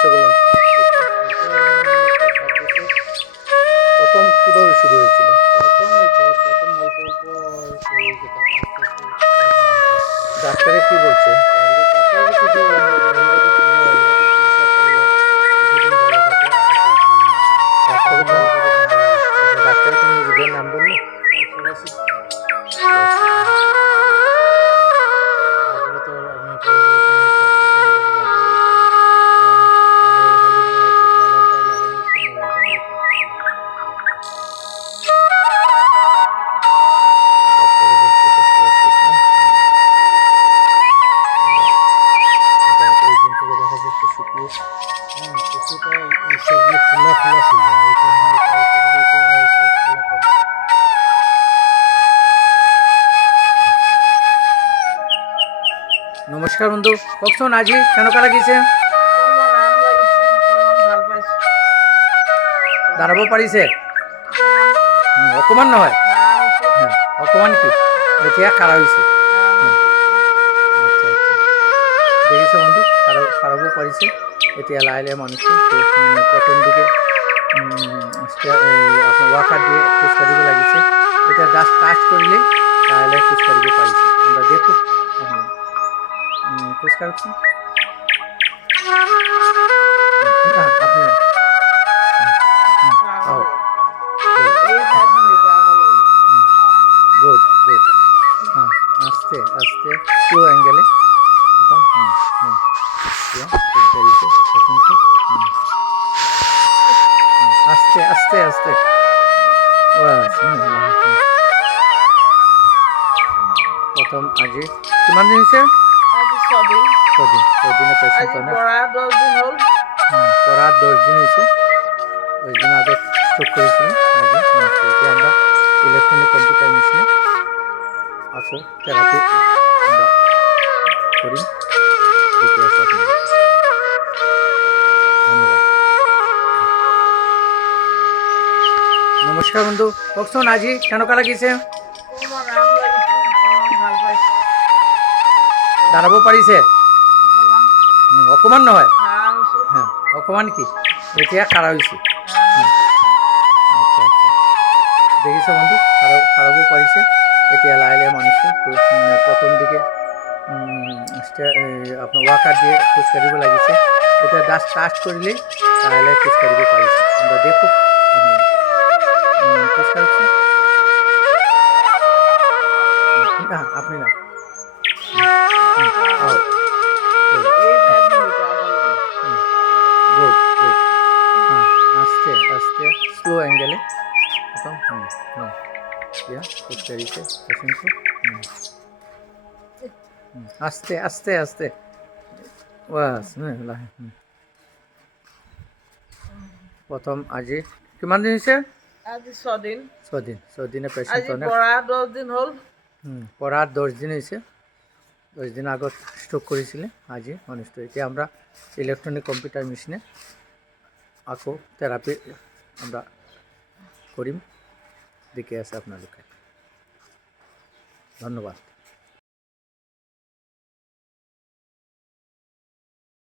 হয়েছে বলুন? প্রথম কীভাবে শুরু হয়েছিল? প্রথম অল্প অল্প শুরু হয়েছে, তারপর আস্তে আস্তে ডাক্তারে কি বলছে? ডাক্তার কিছু অ্যালোপ্যাথিক চিকিৎসা করলে কিছুদিন ভালো থাকে, আবার বেশি হয়ে যায়। ডাক্তারে তখন কোন অ্যালোপ্যাথিক বন্ধ হয়ে গেছে। ডাক্তারে কোন রোগের নাম বললো? সোরাসিস। বয়স- তারপরে তো আমি পড়াশোনার সময় সাবস্ক্রিপশন করে বন্ধ হয়ে যায়। আমাদের খালি মলমটা লাগানো হয়েছিল, মোবাইলটা খালি কন্টিনিউ লাগানো হয়েছে। ডাক্তারে বলছে এটা সোয়াসিস না? মোটামুটি ওই দিন থেকে দেখা যাচ্ছে শুকিয়ে কিছুটা সেগুলো ফুলা ফুলা ছিল, এটা ফুলা কম। নমস্কাৰ বন্ধু, কওকচোন আজি কেনেকুৱা লাগিছে? অকণমান আৰাম লাগিছে, অকণমান ভাল পাইছোঁ। দাঁড়াব পাৰিছে? অকণমান অকণমান নহয়, খাৰা হৈছে, অকণমান কি এতিয়া খাৰা হৈছে? খাৰা হৈছে। আচ্ছা আচ্ছা, দেখিছে বন্ধু, খারাবও পাৰিছে। এতিয়া লাহে লাহে মানুষটো প্রথম দিকে আপনার ওয়াকার দিয়ে খোঁজকাঢ়িব লাগিছে। এতিয়া জাস্ট টাচ করলে লাহে লাহে খোঁজকাঢ়িব পাৰিছে। আমরা দেখুক আপনি খোঁজকাঢ়কচোন। না আপনি না, আগলৈ গুড এই 5 মিনিট আগলৈ। গুড গুড, হ্যাঁ আস্তে আস্তে স্লো অ্যাঙ্গেলে প্রথম या খোঁজকাঢ়িছে প্রথমটো আস্তে আস্তে আস্তে বাস প্রথম আজি কিমান দিন হৈছে? আজি 6 দিন। ছদিনে পেচেণ্ট আজি মানে পৰা 10 দিন হ'ল। পৰা 10 দিন হৈছে। 10 দিন আগত স্ট্রোক করেছিলেন। আজি এতিয়া আমরা ইলেকট্রনিক কম্পিউটার মেশিনে আকৌ থেরাপি আমরা করিম, দিতে আছে আপনাদের। ধন্যবাদ। নমস্কাৰ বন্ধু, কওকচোন আজি কেনেকুৱা লাগিছে? অকণমান আৰাম লাগিছে, অকণমান ভাল পাইছোঁ। দাঁড়াব পাৰিছে? অকণমান অকণমান নহয়, খাৰা হৈছে, হ্যাঁ অকণমান কি এতিয়া খাৰা হৈছে? খাৰা হৈছে। আচ্ছা আচ্ছা, দেখিছে বন্ধু, খারাবও পাৰিছে। এতিয়া লাহে লাহে মানুষটো প্রথম দিকে আপনার ওয়াকার দিয়ে খোঁজকাঢ়িব লাগিছে। এতিয়া জাস্ট টাচ করলে লাহে লাহে খোঁজকাঢ়িব পাৰিছে। আমরা দেখুক আপনি খোঁজকাঢ়কচোন। না আপনি না, আউট এই 5 মিনিট আগলৈ। গুড গুড, হ্যাঁ আস্তে আস্তে স্লো অ্যাঙ্গেলে প্রথম ইয়া খোঁজকাঢ়িছে পেশেন্টটো আস্তে আস্তে আস্তে বাস প্রথম আজি কিমান দিন হৈছে? আজি 6 দিন। 6 দিনে পেশেন্ট আজি মানে পৰা 10 দিন হ'ল। পড়ার 10 দিন হয়েছে। 10 দিন আগত স্ট্রোক করেছিলেন আজি মানুষটা। এতিয়া আমরা ইলেকট্রনিক কম্পিউটার মেশিনে আকৌ থেরাপি আমরা করিম, দিকে আছে আপনাদেরকে। ধন্যবাদ।